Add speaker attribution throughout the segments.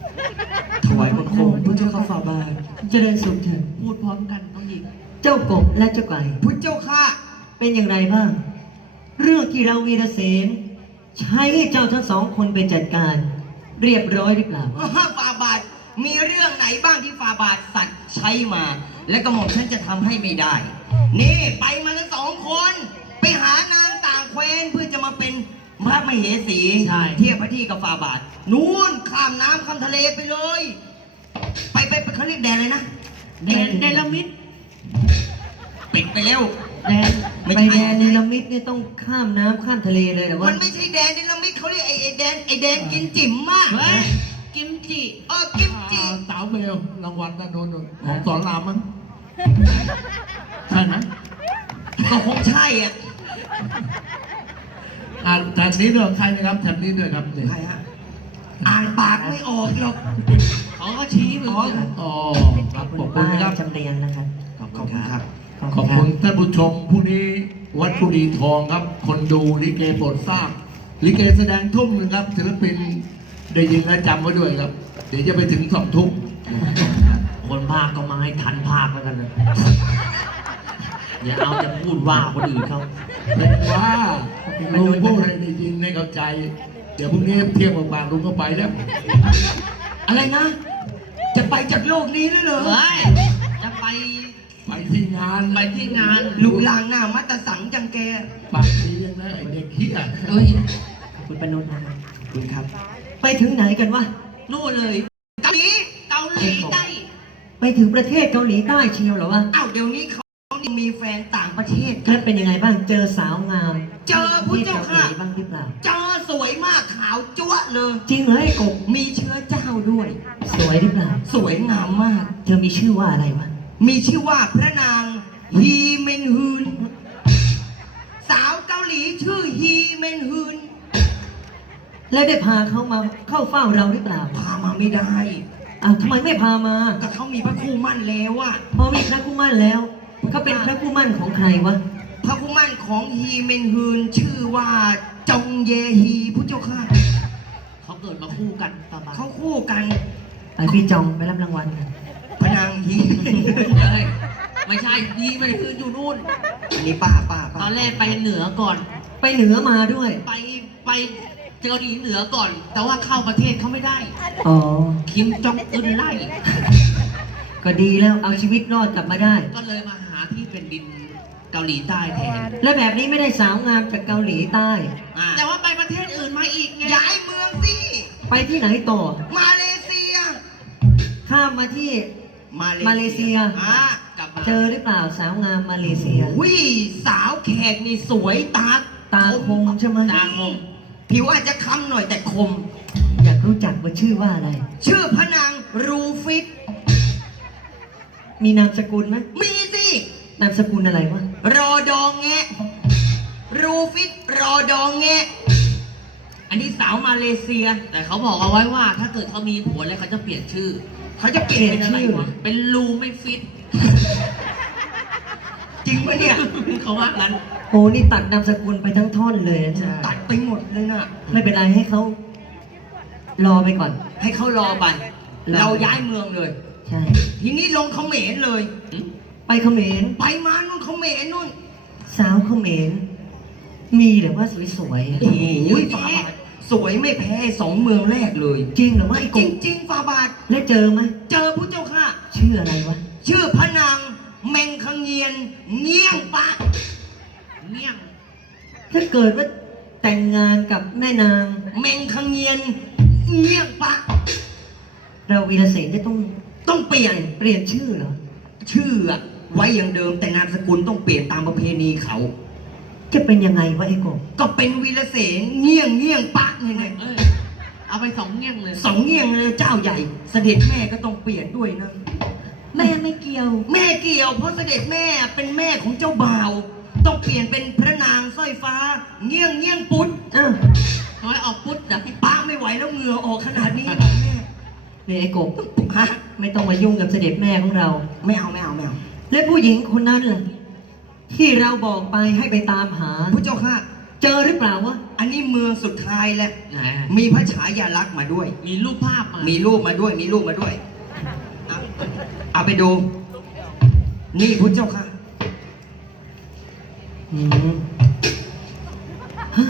Speaker 1: ถวายบังคมพระเจ้าข้าฝ่าบาทเจริญสุขเถิด
Speaker 2: พูดพร้อมกันต้องหญิง
Speaker 1: เจ้ากบและเจ้าไก่
Speaker 3: พุทธเจ้าค่ะ
Speaker 1: เป็นอย่างไรบ้าง เรื่องที่เราวีรเสนใช้ให้เจ้าทั้งสองคนไปจัดการ เรียบร้อยหรือเปล่า
Speaker 3: ฝ่าบาทมีเรื่องไหนบ้างที่ฝ่าบาทสัตว์ใช้มา และกระหม่อมฉันจะทำให้ไม่ได้ นี่ไปมาทั้ง2 คน ไปหานางต่างแคว้นเพื่อจะมาเป็นพระมเหสี
Speaker 2: ใช่
Speaker 3: เทียบพระที่กับฝ่าบาทนู่นข้ามน้ำข้ามทะเลไปเลย ไปเขาเรียกแดนเลยนะ
Speaker 2: แดนเดลมิด
Speaker 3: ปิดไปเร็ว
Speaker 2: แดน
Speaker 3: ไม่
Speaker 1: ไป
Speaker 3: ใช่
Speaker 1: แดนเนรมิตเนี่ยต้องข้ามน้ำข้ามทะเลเลยแต่ว่า
Speaker 3: มันไม่ใช่แดนเดลมิดเขาเรียกไอ้แดนกินจิ๋มมาก
Speaker 2: เฮ้ยกิมจิ
Speaker 3: กิมจิ
Speaker 4: สาวเบลรางวัลนะโดนของสอนรามมั้งใช่ไหม
Speaker 3: ก็คงใช่อ่ะ
Speaker 4: แถบนี้ด้วยใครนะครับแถบนี้ด้วยครับเนี่ย
Speaker 3: ใครฮะอ่านปากไม่ออกหรอก
Speaker 2: เขาก็ชี้เหมือนกัน
Speaker 4: อ๋อครับขอบคุณนะครับ
Speaker 1: จำเรียนนะครับ
Speaker 3: ขอบคุณครับ
Speaker 4: ขอบคุณท่านผู้ชมผู้นี้วัดกุดีทองครับ คนดูลิเกโปรดทราบลิเกแสดงทุ่มหนึงครับศิลปินได้ยินและจำไว้ด้วยครับ เดี๋ยวจะไปถึง2 ทุ่ม
Speaker 2: คนภาคก็มาให้ทันภาคแล้วกันนะอย่าเอาจะพูดว่าคนอื่นเขา
Speaker 4: เป็นว่าลุงพูดให้ได้ยินให้เข้าใจ เดี๋ยวพรุ่งนี้เที่ยงบางๆลุงก็ไปแล้ว
Speaker 3: อะไรนะ จะไปจากโลกนี้แล้วเหรอ
Speaker 2: เฮ้ยจะไป
Speaker 4: ไปที่งาน
Speaker 2: ไปที่งาน
Speaker 3: ลูกลางหน้ามัตตสังจังแก
Speaker 4: ปากดียังนะไอ้เด็กเฮีย
Speaker 2: เอ้ย
Speaker 1: ขอบคุณปนุษนะครับ
Speaker 3: ขอบคุณครับ
Speaker 1: ไปถึงไหนกันวะ
Speaker 2: นู่นเลยเกาหลีเกาหลีใต้
Speaker 1: ไปถึงประเทศเกาหลีใต้เชียวเหรอวะ
Speaker 3: อ้าวเดี๋ยวนี้เขามีแฟนต่างประเทศ
Speaker 1: แล้วเป็นยังไงบ้าง เจอสาวงาม
Speaker 3: เจอพุทธ
Speaker 1: ที่
Speaker 3: เจ้า
Speaker 1: เกาห
Speaker 3: ค่ะ
Speaker 1: ลีบ้างหรือเปล่า
Speaker 3: เจอสวยมากขาวจั๊วะเลย
Speaker 1: จริงเหรอไอ้กบ
Speaker 3: มีเชื้อเจ้าด้วย
Speaker 1: สวยหรือเปล่า
Speaker 3: สวยงามมาก
Speaker 1: เธอมีชื่อว่าอะไรวะ
Speaker 3: มีชื่อว่าพระนางฮีเมนฮืน สาวเกาหลีชื่อฮีเมนฮืน
Speaker 1: แล้วได้พาเขามาเข้าเฝ้าเราหรือเปล่า
Speaker 3: พามาไม่ได้
Speaker 1: อ้าวทำไมไม่พามา
Speaker 3: ก็เขามีพระคู่มั่นแล้วอะ
Speaker 1: พอมีพระคู่มั่นแล้วเขาเป็นพระคู่มั่นของใครวะ
Speaker 3: พระคู่มั่นของฮีเมนฮืนชื่อว่าจงเยฮีพุทธเจ้าค่ะ
Speaker 2: เขาเกิดมาคู่กันประมาณ
Speaker 3: เขาคู่กัน
Speaker 1: ไปพี่จองไปรับรางวัลกัน
Speaker 3: พระนางฮี
Speaker 2: เฮ้ยไม่ใช่ยีมันคืออยู่นู่น
Speaker 3: อันนี้ป้า
Speaker 2: ตอนแรกไปเหนือก่อน
Speaker 1: ไปเหนือมาด้วย
Speaker 2: ไปเกาหลีเหนือก่อน แต่ว่าเข้าประเทศเขาไม่ได้
Speaker 1: อ๋อ
Speaker 2: คิมจองอึนไล่
Speaker 1: ก็ดีแล้วเอาชีวิตรอดกลับมาได้
Speaker 2: ก็เลยมาหาที่เป็นดินเกาหลีใต้แทน
Speaker 1: แล้วแบบนี้ไม่ได้สาวงามจากเกาหลีใต้
Speaker 3: อ่ะ
Speaker 2: แต่ว่าไปประเทศอื่นมาอีกไง
Speaker 3: ย้ายเมืองสิ
Speaker 1: ไปที่ไหนต่อ
Speaker 3: มาเลเซีย
Speaker 1: ข้ามมาที่ มาเลเซีย
Speaker 3: อ่ะ
Speaker 2: กลับมา
Speaker 1: เจอหรือเปล่าสาวงามมาเลเซีย
Speaker 3: วิสาวแขกนี่สวยตา
Speaker 1: ตาคมใช่ไหม
Speaker 2: ตาคม
Speaker 3: ผิวอาจจะค้ำหน่อยแต่คม
Speaker 1: อยากรู้จักว่าชื่อว่าอะไร
Speaker 3: ชื่อพระนางรูฟิต
Speaker 1: มีนามสกุลไหม
Speaker 3: มีสิ
Speaker 1: นามสกุลอะไรวะ
Speaker 3: รอดองแงะ รูฟิตรอดองแงะ อันนี้สาวมาเลเซีย
Speaker 2: แต่เขาบอกเอาไว้ว่า ถ้าเกิดเขามีผัวแล้วเขาจะเปลี่ยนชื่อ
Speaker 3: เขาจะเปลี่ยนเป็นอะไรวะ
Speaker 2: เป็นรูไม่ฟิต
Speaker 3: จริงปะเนี่ย
Speaker 2: เขาว่างั้น
Speaker 1: โหนี่ตัดนามสกุลไปทั้งท่อนเลยนะเนี่ย
Speaker 3: ตัดไปหมดเลยน่ะ
Speaker 1: ไม่เป็นไรให้เขารอไปก่อน
Speaker 3: ให้เขารอไป
Speaker 1: รอ
Speaker 3: เราย้ายเมืองเลย
Speaker 1: ใช่
Speaker 3: ทีนี้ลงเขมรเลย
Speaker 1: ไปเขมร
Speaker 3: ไปมานู่นเขมรนู่น
Speaker 1: สาวเขมรมีหรือว่าสวยๆอะ
Speaker 3: โอ้โหฟาบาทสวยไม่แพ้2 เมืองแรกเลย
Speaker 1: จริงหรือว่าไอ้ก
Speaker 3: จ
Speaker 1: บ
Speaker 3: ริงๆฟาบาท
Speaker 1: แล้วเจอไหม
Speaker 3: เจอผู้เจ้าค่ะ
Speaker 1: ชื่ออะไรวะ
Speaker 3: ชื่อพระนางแมงคังเงียนเงี้ยงปะ
Speaker 2: เงี้ยง
Speaker 1: ถ้าเกิดว่าแต่งงานกับแม่นาง
Speaker 3: แมงคังเงียนเงี้ยงปะ
Speaker 1: เราวีรเสนจะต้อง
Speaker 3: ต้องเปลี่ยน
Speaker 1: เปลี่ยนชื่อเหรอ
Speaker 3: ชื่ออะไว้อย่างเดิมแต่นามสกุลต้องเปลี่ยนตามประเพณีเขา
Speaker 1: จะเป็นยังไงวะไอ้กบ
Speaker 3: ก็เป็นวีรเสนเงี้ยงปะเนี่ย
Speaker 2: เอ้ยเอาไป2เงี้ยงเลย
Speaker 3: สองเงี้ยงเลยเจ้าใหญ่ เสด็จแม่ก็ต้องเปลี่ยนด้วยนะ
Speaker 1: แม่ไม่เกี่ยว
Speaker 3: แม่เกี่ยวเพราะเสด็จแม่เป็นแม่ของเจ้าบ่าว ต้องเปลี่ยนเป็นพระนางสร้อยฟ้า เงี้ยงปุ๊ด
Speaker 1: อ้าว
Speaker 2: น้อยออกปุ๊ดนะ
Speaker 3: ป้าไม่ไหวแล้วเหงื่อออกขนาดนี้แม่
Speaker 1: เนี่ยไอ้กบ
Speaker 3: ฮะ
Speaker 1: ไม่ต้องมายุ่งกับเสด็จแม่ของเรา
Speaker 3: ไม่เอา
Speaker 1: และผู้หญิงคนนั้นล่ะ ที่เราบอกไปให้ไปตามหา
Speaker 3: ผู้เจ้าค่ะ
Speaker 1: เจอหรือเปล่าวะ
Speaker 3: อันนี้เมืองสุดท้ายแล้ว
Speaker 2: ไหน
Speaker 3: มีพระฉายาลักษณ์มาด้วย
Speaker 2: มีรูปภาพมา
Speaker 3: มีรูปมาด้วย มีรูปมาด้วย เอาไปดู นี่พุทธเจ้าค่ะ
Speaker 1: อืมฮะ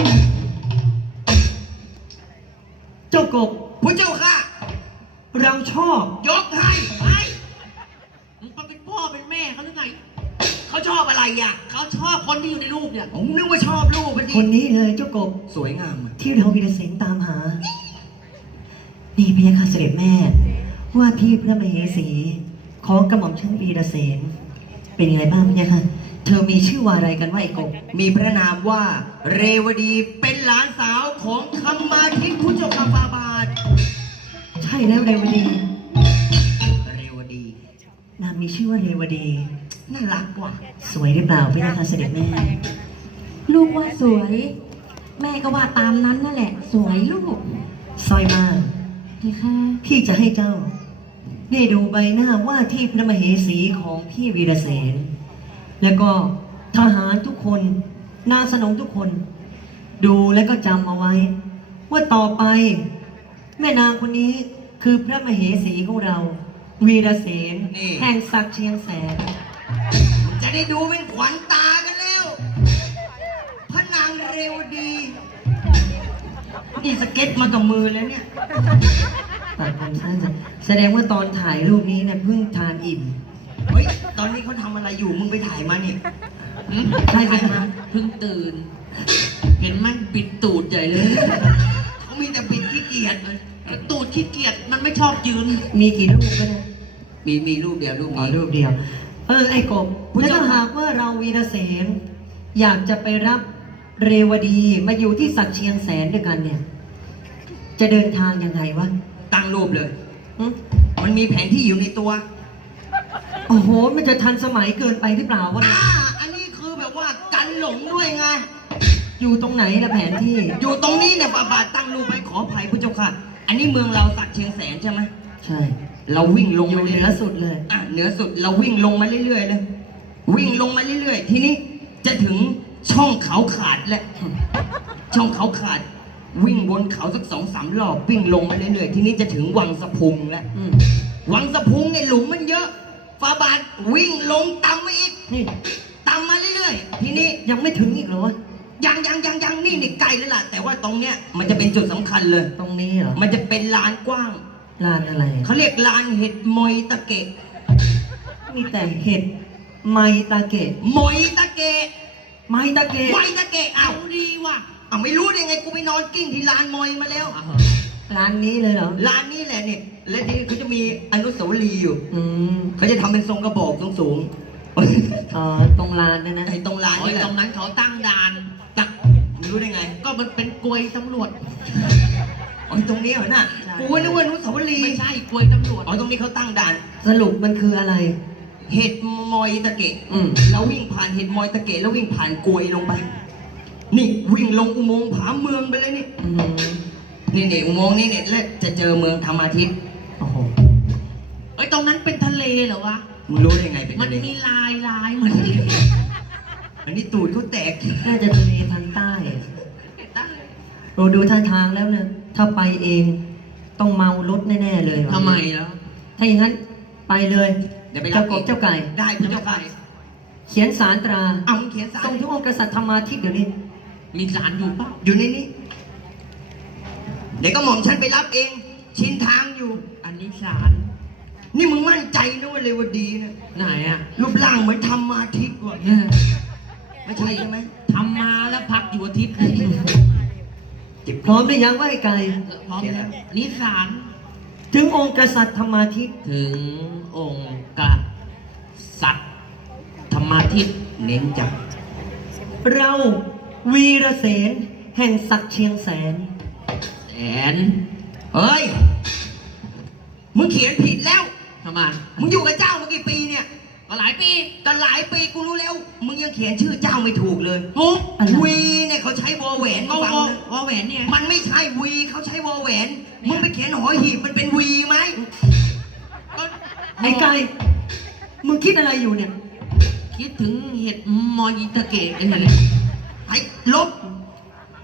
Speaker 1: เจ้ากบ
Speaker 3: พุทธเจ้าค่ะ
Speaker 1: เราชอบ
Speaker 3: ยกให้ไป
Speaker 2: มึงเป็นพ่อเป็นแม่เขาหรือไง
Speaker 3: เขาชอบอะไรอ่ะ
Speaker 2: เขาชอบคนที่อยู่ในรูปเนี่ย
Speaker 3: ผมนึกว่าชอบลูกมันดิ
Speaker 1: คนนี้เลยเจ้ากบ
Speaker 3: สวยงามอะ
Speaker 1: ที่เราวีรเสนตามหา นี่พระยาค่ะเสด็จแม่ ว่าที่พระมเหสีของกระหม่อมชั้นวีรเสนเป็นยังไงบ้างพระยาค่ะเธอมีชื่อว่าอะไรกันว่าไอ้กบ
Speaker 3: มีพระนามว่า เรวดีเป็นหลานสาวของคำมาทิตพุทธเจ้าค่ะฟาบาท
Speaker 1: ใช่แล้วเรวดี
Speaker 3: เรวดี
Speaker 1: นามมีชื่อว่าเรวดี
Speaker 3: น่ารักกว่า
Speaker 1: สวยหรือเปล่าพระยาค่ะเสด็จแม่
Speaker 5: ลูกว่าสวย แม่ก็ว่าตามนั้นนั่นแหละ สวยลูก
Speaker 1: สร้อยมาก
Speaker 5: พี่คะ
Speaker 1: พี่จะให้เจ้า ได้ดูใบหน้าว่าที่พระมเหสีของพี่วีรเสนแล้วก็ทหารทุกคนนางสนมทุกคน ดูแล้วก็จำเอาไว้ ว่าต่อไป แม่นางคนนี้คือพระมเหสีของเรา วีรเสน
Speaker 3: นี่
Speaker 1: แห่งศักดิ์เชียงแสน
Speaker 3: จะได้ดูเป็นขวัญตากันแล้วพระนางเรวดี นี่สเก็ตมากับมือแล้วเนี่ย
Speaker 1: ตัดผมสั้นจังแสดงว่าตอนถ่ายรูปนี้เนี่ยเพิ่งทานอิ่ม
Speaker 3: เฮ้ย ตอนนี้เขาทำอะไรอยู่ มึงไปถ่ายมาเนี่ย
Speaker 1: ใช่ไหมคะ
Speaker 2: เพิ่งตื่น เห็นไหมปิดตูดใหญ่เลย
Speaker 3: เขามีแต่ปิดขี้เกียจ
Speaker 2: ตูดขี้เกียจมันไม่ชอบยืน
Speaker 1: มีกี่รูปก็ได้
Speaker 3: มีรูปเดียวรูป
Speaker 1: อ๋อ
Speaker 3: นี้
Speaker 1: รูปเดียว ไอ้กบ
Speaker 3: พุทธ
Speaker 1: แล้ว
Speaker 3: เจ้า
Speaker 1: ถ้าหากว่าเราวีรเสนอยากจะไปรับเรวดีมาอยู่ที่สักดิ์เชียงแสนด้วยกันเนี่ย จะเดินทางยังไงวะ
Speaker 3: ตั้งรูปเลย
Speaker 1: หึ
Speaker 3: มันมีแผนที่อยู่ในตัว
Speaker 1: โอ้โห มันจะทันสมัยเกินไปหรือเปล่าวะ
Speaker 3: อันนี้คือแบบว่ากันหลงด้วยไง
Speaker 1: อยู่ตรงไหนนะแผนที่
Speaker 3: อยู่ตรงนี้เนี่ยบาทตั้งรูปไว้ขออภัยพระเจ้าค่ะ อันนี้เมืองเราสักดิ์เชียงแสนใช่ไหม
Speaker 1: ใช่
Speaker 3: เราวิ่งลง
Speaker 1: อยู่
Speaker 3: มา
Speaker 1: เหนือสุดเลย
Speaker 3: เหนือสุดเราวิ่งลงมาเรื่อยๆเลย วิ่งลงมาเรื่อยๆ ทีนี้จะถึงช่องเขาขาดแล้ว ช่องเขาขาด วิ่งบนเขาสัก2-3 รอบวิ่งลงมาเรื่อยๆ ทีนี้จะถึงวังสะพุงแล้ว
Speaker 1: อืม
Speaker 3: วังสะพุงเนี่ยหลุมมันเยอะฟาบาทวิ่งลงต่ำมาอีก
Speaker 1: นี่
Speaker 3: ต่ำมาเรื่อยๆ ทีนี้
Speaker 1: ยังไม่ถึงอีกเหรอวะ
Speaker 3: ยังนี่ไกลแล้วล่ะ แต่ว่าตรงเนี้ยมันจะเป็นจุดสำคัญเลย
Speaker 1: ตรงนี้เหรอ
Speaker 3: มันจะเป็นลานกว้าง
Speaker 1: ลานอะไร
Speaker 3: เขาเรียกลานเห็ดมอยตะเกะ
Speaker 1: มีแต่เห็ดไมตาเกะ
Speaker 3: มอยตะเกะ
Speaker 1: ไมตาเกะ
Speaker 3: มอยตะเกะอ้าว
Speaker 2: เอาดีว่ะ
Speaker 3: ไม่รู้ได้ไงกูไปนอนกิ้งที่ลานมอยมาแล้ว
Speaker 1: ร้านนี้เลยเหรอ
Speaker 3: ร้านนี้แหละเนี่ยและนี่เขาจะมีอนุสาวรีย์อยู่
Speaker 1: อืม
Speaker 3: เขาจะทำเป็นทรงกระบอกสูง
Speaker 1: อ๋อ ตรงลานเนี่ยนะ
Speaker 3: ๆไอ้ตรงร้าน
Speaker 2: โอ้ย
Speaker 3: นี่แหละ
Speaker 2: ตรงนั้นเขาตั้งด่าน
Speaker 3: ตักมึงรู้ได้ไง
Speaker 2: ก็มันเป็นกลวยตำรวจ
Speaker 3: อ๋อตรงนี้เหรอน่ะ
Speaker 1: ใช่
Speaker 3: กูนึกว่าอนุสาวรีย์
Speaker 2: ไม่ใช่กลวยตำรวจ
Speaker 3: อ๋อตรงนี้เขาตั้งด่าน
Speaker 1: สรุปมันคืออะไร
Speaker 3: เห็ดมอยตะเกะ
Speaker 1: อืม
Speaker 3: เราวิ่งผ่านเห็ดมอยตะเกะแล้ววิ่งผ่านกลวยลงไป นี่วิ่งลงอุโมงค์ผาเมืองไปเลยนี่
Speaker 1: อืม
Speaker 3: นี่อุโมงค์นี่เนี่ยแล้วจะเจอเมืองธรรมาทิตย์
Speaker 1: โอ้โห
Speaker 2: เอ้ยตรงนั้นเป็นทะเลเหรอวะ
Speaker 3: มึงรู้ได้ไงเป็น
Speaker 2: มัน
Speaker 3: อะไร
Speaker 2: มีลายเหมือน
Speaker 3: อันนี้ตูดเขาแตก
Speaker 1: น่าจะทะเลทางใต้ เราดูท่าทางแล้วเนี่ย ถ้าไปเองต้องเมารถแน่ๆเลยว่ะ
Speaker 2: ทำไมแล้ว
Speaker 1: ถ้าอย่างนั้นไปเลย
Speaker 3: เดี๋ยวไปรั
Speaker 1: เจ้า
Speaker 3: บ
Speaker 1: กบเจ้าไก่
Speaker 3: ได้พระเจ้าค่ะ
Speaker 1: เขียนสารตรา
Speaker 3: เอามึงเขียนสาร
Speaker 1: ส่งทุกองค์กษัตริย์ธรรมาทิตย์เดี๋ยวนี้
Speaker 2: มีสารอยู่ปะ
Speaker 3: อยู่ในนี้ เดี๋ยวก็หม่อมฉันไปรับเอง ชินทางอยู่
Speaker 2: อันนี้สาร
Speaker 3: นี่มึงมั่นใจนะว่าเลวดีนะ
Speaker 2: ไหนอ่ะ
Speaker 3: รูปร่างเหมือนธรรมาทิตย์ว่ะไม่ใช่ใช่ไหม
Speaker 2: ทำมาแล้วพักอยู่อาทิตย์
Speaker 3: เจ็บ
Speaker 1: พร้อมหรือยังว่าไอ้ไก่
Speaker 2: พร้อมแล้วอันนี้สาร
Speaker 1: ถึงองค์กษัตริย์ธรรมาทิตย์
Speaker 2: ถึงองค์กษัตริย์ธรรมาทิตย์
Speaker 3: เน้นจับ
Speaker 1: เราวีรเสนแห่งศักดิ์เชียงแสน
Speaker 2: แสน
Speaker 3: เฮ้ย มึงเขียนผิดแล้ว
Speaker 2: ทำไม
Speaker 3: มึงอยู่กับเจ้ามากี่ปีเนี่ย
Speaker 2: ก็หลายปี
Speaker 3: ก็หลายปีกูรู้แล้ว มึงยังเขียนชื่อเจ้าไม่ถูกเลย
Speaker 2: ฟุก
Speaker 3: วีเนี่ยเขาใช้วอแหวน
Speaker 2: ก็
Speaker 3: ฟัง
Speaker 2: วอ
Speaker 3: นะ
Speaker 2: วอแหวนเนี่ย
Speaker 3: มันไม่ใช่วีเขาใช้วอแหวน มึงไปเขียนหอหีบมันเป็นวีไหม
Speaker 2: ก็
Speaker 1: ไอ้ไก่มึงคิดอะไรอยู่เนี่ย
Speaker 2: คิดถึงเห็ดมอยิตะเกะเอง
Speaker 3: ไอ้ลบ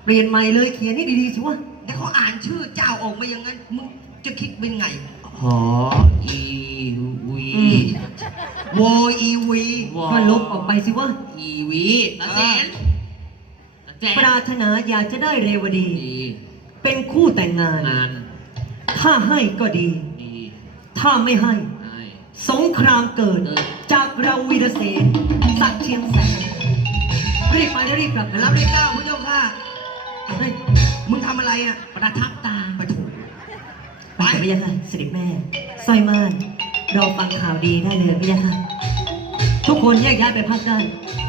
Speaker 1: เปลี่ยนใหม่เลยเขียนให้ดีๆสิวะ
Speaker 3: แต่เขาอ่านชื่อเจ้าออกมาอย่างนั้น มึงจะคิดเป็นไง
Speaker 2: หออีวี
Speaker 3: โวอีวี
Speaker 2: วอ
Speaker 1: ก็ลบออกไปสิวะ
Speaker 2: อีวีตาเสนตาแจ๊
Speaker 1: ปรารถนาอยากจะได้เรวดี
Speaker 2: ดี
Speaker 1: เป็นคู่แต่งงาน
Speaker 2: งาน
Speaker 1: ถ้าให้ก็ดี
Speaker 2: ดี
Speaker 1: ถ้าไม่ให้
Speaker 2: ใช่
Speaker 1: สงครามเกิด
Speaker 2: เออ
Speaker 1: จากเราวีรเสนสักดิ์เชียงแสนรีบไปแล้วรีบกลับ
Speaker 3: รับได้เก้าพระเจ้าค่ะ
Speaker 1: เฮ้ย
Speaker 3: มึงทำอะไรอ่ะ
Speaker 2: ประทับตา
Speaker 3: ไปถูก
Speaker 1: ไปเถอะพี่ยะค่ะเสด็จแม่สร้อยม่านเราฟังข่าวดีได้เลยพี่ยะค่ะทุกคนแยกย้ายไปพักได้
Speaker 3: ไ